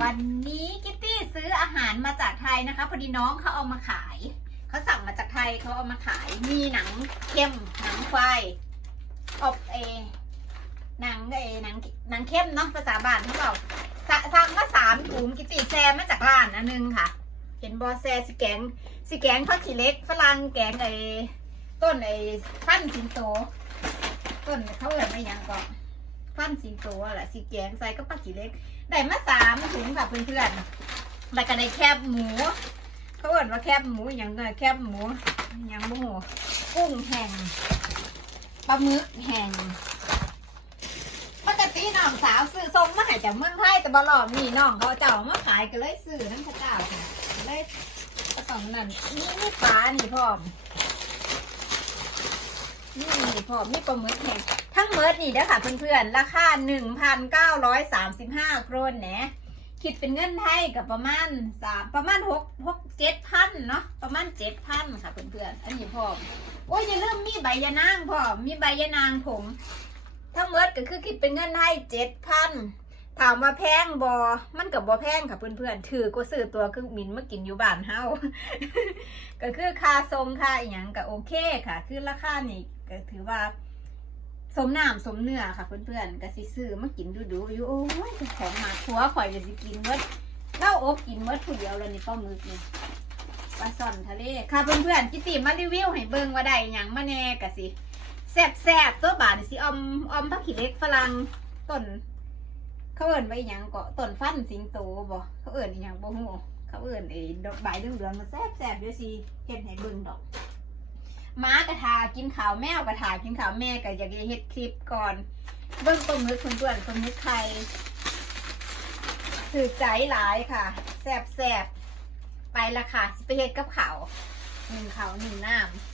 วันนี้กิตตี้ซื้ออาหารมาจากไทยนะคะ พอดีน้องเขาเอามาขายเขาสั่งมาจากไทยเขาเอามาขายมีหนังเข้มหนังควายอบเอหนังเอหนังหนังเข้มเนาะภาษาบ้านเขาบอกส,สั่งมาสามถุงกิตตี้แซมมาจากร้านอันนึงค่ะ เห็นบอแซสิแกงสิแกงผักขี้เล็กฝรั่งแกงไอ้ต้นไอ้ฟันสิงโตต้นเขาเอ่ยไม่ยังก็ ฟันสิงโตแหละสิแกงใส่ก็ผักขี้เล็ก ได้มาสามถุงค่ะเพื่อนๆแล้วก็ได้แคบหมู เขาเอ่ยว่าแคบหมูอย่างเงี้ยแคบหมูอย่างหมูกุ้งแห้งปลาหมึกแห้งปกติน้องสาวซื้อส่งมาให้จากเมืองไทยแต่บอลอบนี่น้องเขาเจ้ามาขายก็เลยซื้อทั้งข้าเจ้าค่ะเลยกระสองนั่นนี่นี่ปลานี่พร้อม นี่นี่พร้อมนี่ปลาหมึกแห้งทั้งเมิดนี่เด้อค่ะเพื่อนๆ ราคา 1,935 โครนแหนะคิดเป็นเงินไทยกับประมาณสามประมาณ6 6 7พันเนาะประมาณ7พันค่ะเพื่อนๆ อันนี้พร้อม โอ้ยอย่าลืมมีใบยะนางพร้อม มีใบยะนางผม ทั้งเมิดก็คือคิดเป็นเงินไทย7พันถามว่าแพงบอมันกับบอแพงค่ะเพื่อนๆ ถือก็ซื้อตัวเครื่องบินมากินอยู่บ้านเฮา ก็คือค่าทรงค่าอย่างก็โอเคค่ะ คือราคานี่ ก็ถือว่า สมน้ำสมเนื้อค่ะเพื่อนๆก็สิซื้อมากินดูๆอยู่โอ้ยเจ้าของมาขัวข่อยจะสิกินเมดเล่าอบกินเมดผู้เดียวแล้วนี่ปลามึกนี่ปลาซ่อนทะเลค่ะเพื่อนๆจิติมารีวิวให้เบิ่งว่าได้หยังมาแน่กะสิแซ่บๆตัวบาดนี่สิอมอมผักขี้เล็กฝรั่งต้นเขาเอิ่นไว้ยังเกาะต้นฟันสิงโตบ่เขาเอิ่นอีหยังบ่ฮู้เขาเอิ่นไอ้ดอกใบเหลืองๆมันแซ่บๆเดี๋ยวสิเฮ็ดให้เบิ่งดอก ม้ากระทากินขาวแมวกระทากินขาวแม่ก็อยากจะเฮ็ดคลิปก่อน เบิ่งต้นนึกคนด่วนๆปลาหมึกไข่ถือใจหลายค่ะแสบแสบไปละค่ะสิไปเฮ็ดกับเขาวหนึ่งเขาวหนึ่งน้ำ